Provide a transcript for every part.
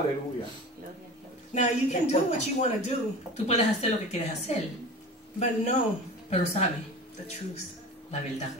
Aleluya. Now you can do what you want to do, Tú puedes hacer lo que quieres hacer, but know pero sabe the truth. la verdad.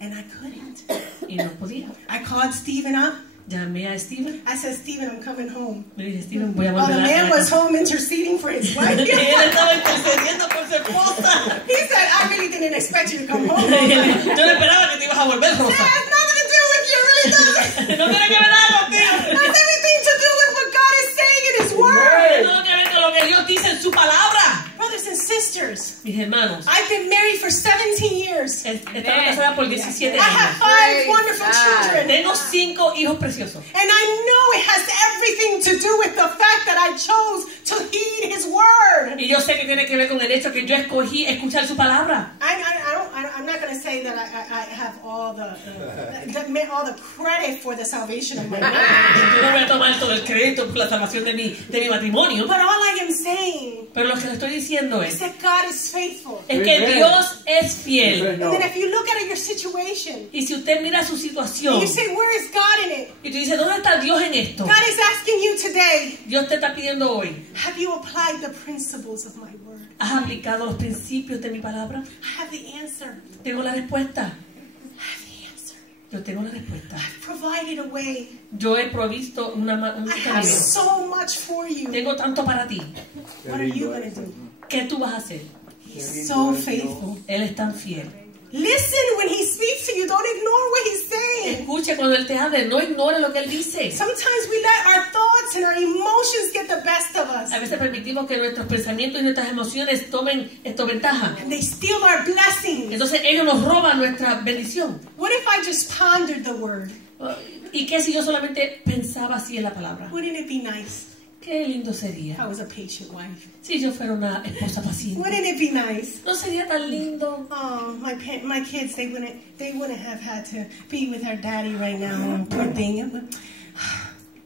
And I couldn't. Y no podía. I called Stephen up. Llamé a Steven. I said, Stephen, I'm coming home. Le dije, Steven, voy a Oh, the volver a man la was casa. home interceding for his wife. Y él estaba intercediendo por su esposa. He said, I really didn't expect you to come home. Yo It no esperaba que te ibas a volver, Rosa. has nothing to do with you, it really does. No tiene que ver nada It contigo. has everything to do with what God is saying in His Word. Tiene todo que ver con lo que Dios dice en su palabra. Brothers and sisters, Mis hermanos, I've been married for 17 years. estaba casada por 17 I have años. 5 wonderful children. Tengo 5 hijos preciosos. And I know it has everything to do with the fact that I chose to heed His Word. Y yo sé que tiene que ver con el hecho que yo escogí escuchar su palabra. I'm not going to say that I have all the credit for the salvation of my marriage. Yo no voy a tomar todo el crédito por la salvación de mi matrimonio. But all I am saying Pero lo que le estoy diciendo is es that God is faithful. que Dios es fiel. And then if you look at your situation, Y si usted mira su and situación you say, where is God in it? y tú dices, ¿dónde está Dios en esto? God is asking you today, Dios te está pidiendo hoy, have you applied the principles of my word? ¿has aplicado los principios de mi palabra? I have the answer. Tengo la respuesta. I have the answer. Yo tengo la respuesta. I've provided a way. Yo he provisto un I have camino. so much for you. Tengo tanto para ti. What are you going to do? ¿Qué tú vas a hacer? He's so faithful. Él es tan fiel. Listen when He speaks to you. Don't ignore what He's saying. Escuche cuando Él te hable, no ignore lo que Él dice. Sometimes we let our thoughts and our emotions get the best of us. A veces permitimos que nuestros pensamientos y nuestras emociones tomen ventaja. And they steal our blessings. Entonces ellos nos roban nuestra bendición. What if I just pondered the word? ¿Y qué si yo solamente pensaba así en la palabra? Wouldn't it be nice Qué lindo if sería I was a patient wife? si yo fuera una esposa paciente. Wouldn't it be nice? ¿No sería tan lindo? Oh, my kids, they wouldn't have had to be with their daddy right now. Poor thing. It would,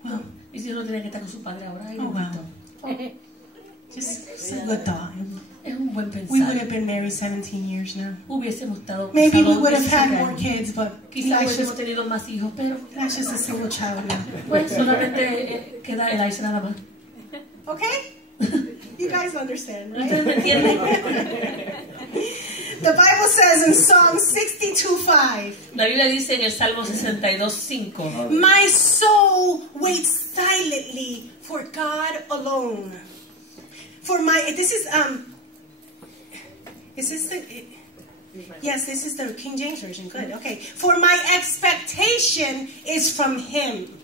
well, ¿Y si uno tiene que estar con su padre ahora? Ay, Oh, bendito. just a good thought. Es un buen We would pensar. have been married 17 years now. Hubiésemos estado Maybe we casados would have had 17 more años. kids, but Quizás that's hubiésemos just, tenido más hijos, pero that's just a single child now. pues solamente queda el Aisha nada más. Okay? You guys understand, ¿Ustedes me right? entienden? The Bible says in Psalm 62:5, La Biblia dice en el Salmo 62:5, my soul waits silently for God alone. This is the, yes, this is the King James Version, good, okay. For my expectation is from Him.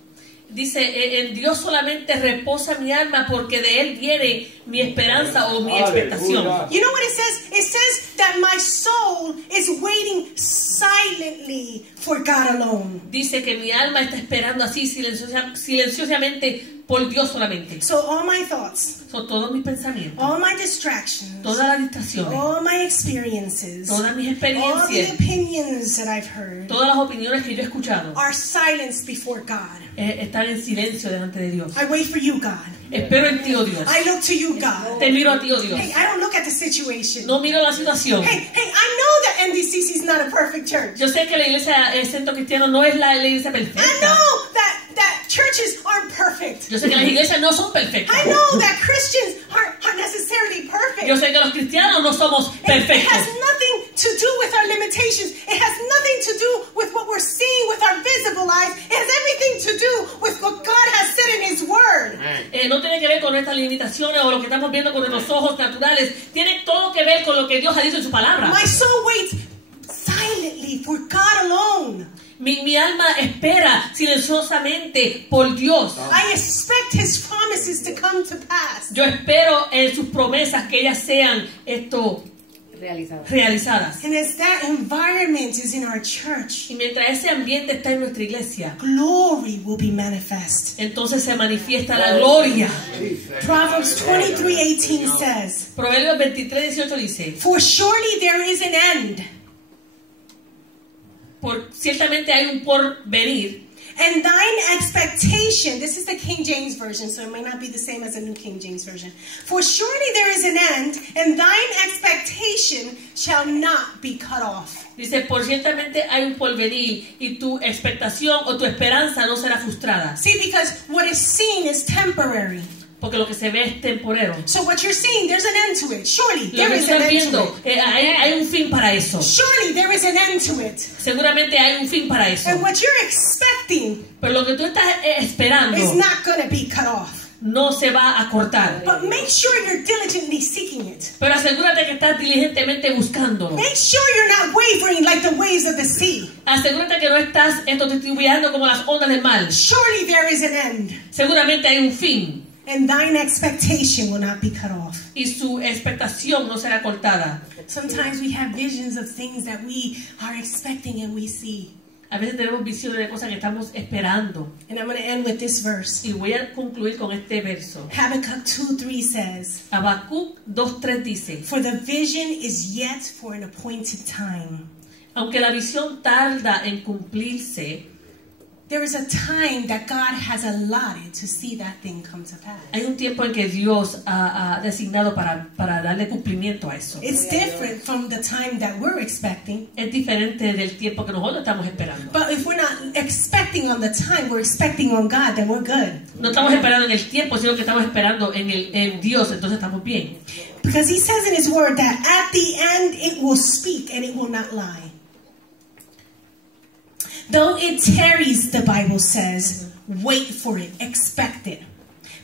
dice, en Dios solamente reposa mi alma porque de Él viene mi esperanza o mi expectación. You know what it says? It says that my soul is waiting silently for God alone. Dice que mi alma está esperando así silenciosamente por Dios solamente. So all my thoughts, Son todos mis pensamientos, all my distractions, todas las distracciones, all my experiences, todas mis all the experiencias, opinions that I've heard todas las opiniones que yo he escuchado are silenced before God. están en silencio delante de Dios. I wait for you, God. Espero en ti, oh Dios. I look to you, God. Te miro a ti, oh Dios. Hey, I don't look at the situation. No miro la situación. Hey, I know that Ndcc is not a perfect church. Yo sé que la iglesia, el centro cristiano, no es la iglesia I perfecta. know that churches aren't perfect. Yo sé que las iglesias no son perfectas. I know that Christians aren't necessarily perfect. Yo sé que los cristianos no somos It perfectos. has nothing to do with our limitations. It has nothing to do with what we're seeing with our visible eyes. It has everything to do with what God has said in His Word. No tiene que ver con nuestras limitaciones o lo que estamos viendo con nuestros ojos naturales. Tiene todo que ver con lo que Dios ha dicho en su palabra. My soul waits silently for God alone. Mi alma espera silenciosamente por Dios. I expect His promises to come to pass. Yo espero en sus promesas que ellas sean realizadas. And as that environment is in our church, Y mientras ese ambiente está en nuestra iglesia, glory will be manifest. entonces se manifiesta la gloria. Proverbs 23:18 says, Proverbios 23:18 dice, for surely there is an end, ciertamente hay un porvenir, And thine expectation, this is the King James Version, so it may not be the same as the New King James Version. For surely there is an end, and thine expectation shall not be cut off. Dice, por ciertamente hay un porvenir y tu expectación o tu esperanza no será frustrada. See, because what is seen is temporary. Porque lo que se ve es temporero. So what you're seeing, there's an end to it. Surely Lo there que is tú an estás end to viendo, it. hay un fin para eso. Surely there is an end to it. Seguramente hay un fin para eso. And what you're expecting Pero lo que tú estás esperando is not going to be cut off. no se va a cortar. But make sure you're diligently seeking it. Pero asegúrate que estás diligentemente buscándolo. Make sure you're not wavering like the waves of the sea. Asegúrate que no estás titubeando como las ondas del mar. Surely there is an end. Seguramente hay un fin. And thine expectation will not be cut off. Y su expectación no será cortada. Sometimes we have visions of things that we are expecting and we see. A veces tenemos visiones de cosas que estamos esperando. And I'm going to end with this verse. Y voy a concluir con este verso. Habakkuk 2:3 says, Habacuc 2:3 dice, for the vision is yet for an appointed time. aunque la visión tarda en cumplirse, There is a time that God has allotted to see that thing come to pass. hay un tiempo en que Dios ha designado para darle cumplimiento a eso. It's different from the time that we're expecting. Es diferente del tiempo que nosotros estamos esperando. But if we're not expecting on the time, we're expecting on God, then we're good. No estamos esperando en el tiempo, sino que estamos esperando en Dios, entonces estamos bien. Because he says in his word that at the end it will speak and it will not lie. Though it tarries, the Bible says, wait for it, expect it,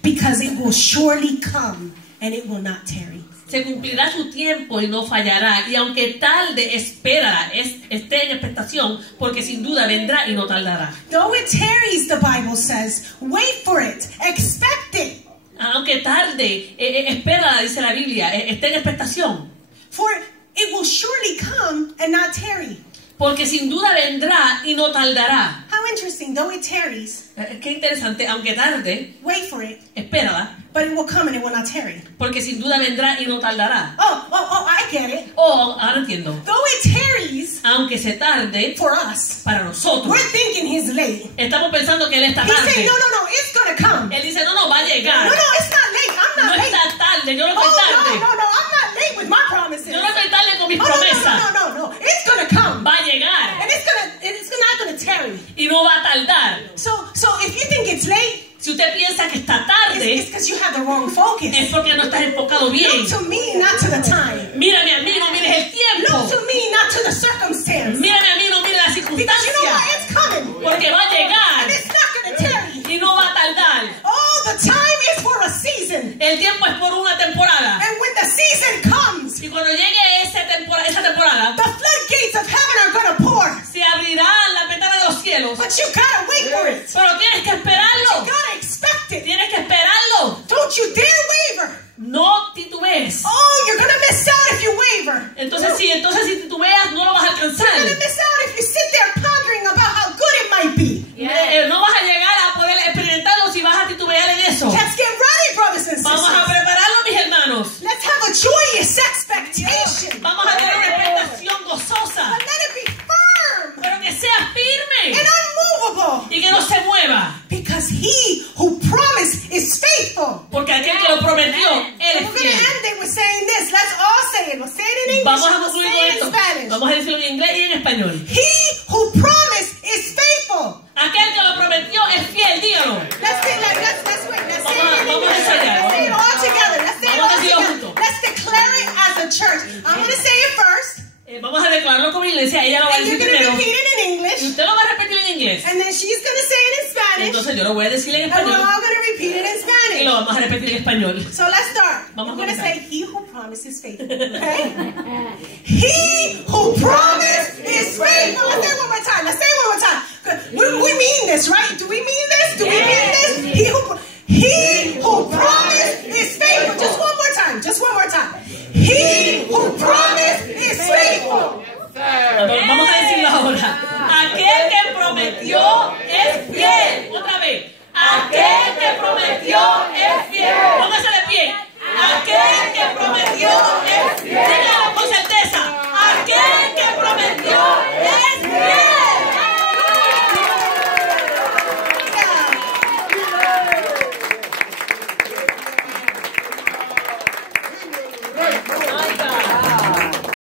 because it will surely come and it will not tarry. Se cumplirá su tiempo y no fallará, y aunque tarde, espérala, esté en expectación, porque sin duda vendrá y no tardará. Though it tarries, the Bible says, wait for it, expect it. Aunque tarde, espérala, dice la Biblia, esté en expectación. For it will surely come and not tarry. Porque sin duda vendrá y no tardará. How interesting, though it tarries, Qué interesante, aunque tarde, wait for it, espérala, but it will come and it will not tarry. porque sin duda vendrá y no tardará. Oh, I get it. Oh, ahora entiendo. Though it tarries Aunque se tarde, for us, para nosotros, we're thinking he's late. estamos pensando que Él está He's tarde. saying, no, it's going to come. Él dice, no, va a llegar. No, it's not late. I'm No not late. está tarde, yo no estoy Oh, tarde. no, I'm not late with my promises. Yo no estoy tarde con mis Oh, promesas. no. It's going to come. Va a llegar And it's not going to tarry. y no va a tardar. So if you think it's late, Si usted piensa que está it's tarde, because you have the wrong focus. es porque no estás enfocado bien. Look to me, not to the time. Mírame a mí, no mires el tiempo. Look to me, not to the circumstance. Mírame a mí, no mires la Because you know circunstancia. what? It's coming. Porque va a And llegar it's not going to tarry. y no va a tardar. Oh, the time is for a season. El tiempo es por una temporada. And when the season comes, Y cuando llegue esa temporada, the floodgates of heaven are going to pour. se abrirán las ventanas de los cielos. But you got to wait for it. Pero tienes que You esperarlo. got to expect it. Tienes que esperarlo. Don't you dare waver. No titubees. Oh, you're going to miss out if you waver. Entonces si titubeas, no lo vas a alcanzar. You're going to miss out if you sit there pondering about how good it might be. No vas a llegar a poder experimentarlo si vas a titubear en eso. Let's get ready, brothers and Vamos a sisters. prepararlo, mis hermanos. Let's have a joyous expectation. Vamos a tener una expectación gozosa, But let it be firm pero que sea firme and unmovable. y que no se mueva. Because he who promised is faithful. Porque aquel que lo prometió, Él And es we're going to fiel. end it with saying this. Let's all say it. We'll say it in English. Vamos a and we'll concluir say con it in esto. Spanish. Vamos a decirlo en inglés y en español. He who promised is faithful. Aquel que lo prometió es fiel, dígalo. Let's say wait. Let's say it in Vamos a English. ensayar. Let's say it all together. Let's say it Vamos a all decirlo together. juntos. Let's declare it as a church. I'm going to say it first. Vamos a declararlo como iglesia. Ella lo va a And decir you're going to primero. repeat it in Y English. usted lo va a repetir en inglés. And then she's going to say it in Spanish. Entonces yo lo voy a decir en And we're español. all going to repeat it in Y lo Spanish. vamos a repetir en español. So let's start. Vamos a We're going to comenzar. say, he who promised is faithful. Okay? He who promised is faithful. Let's say it one more time. We mean this, right? Do we mean this? Do we mean this? He who promised is faithful. Just one more time. He who promised is faithful. Vamos a decirlo ahora. Aquel que prometió es fiel. Otra vez. Aquel que prometió es fiel. Póngase de pie. Aquel que prometió es fiel.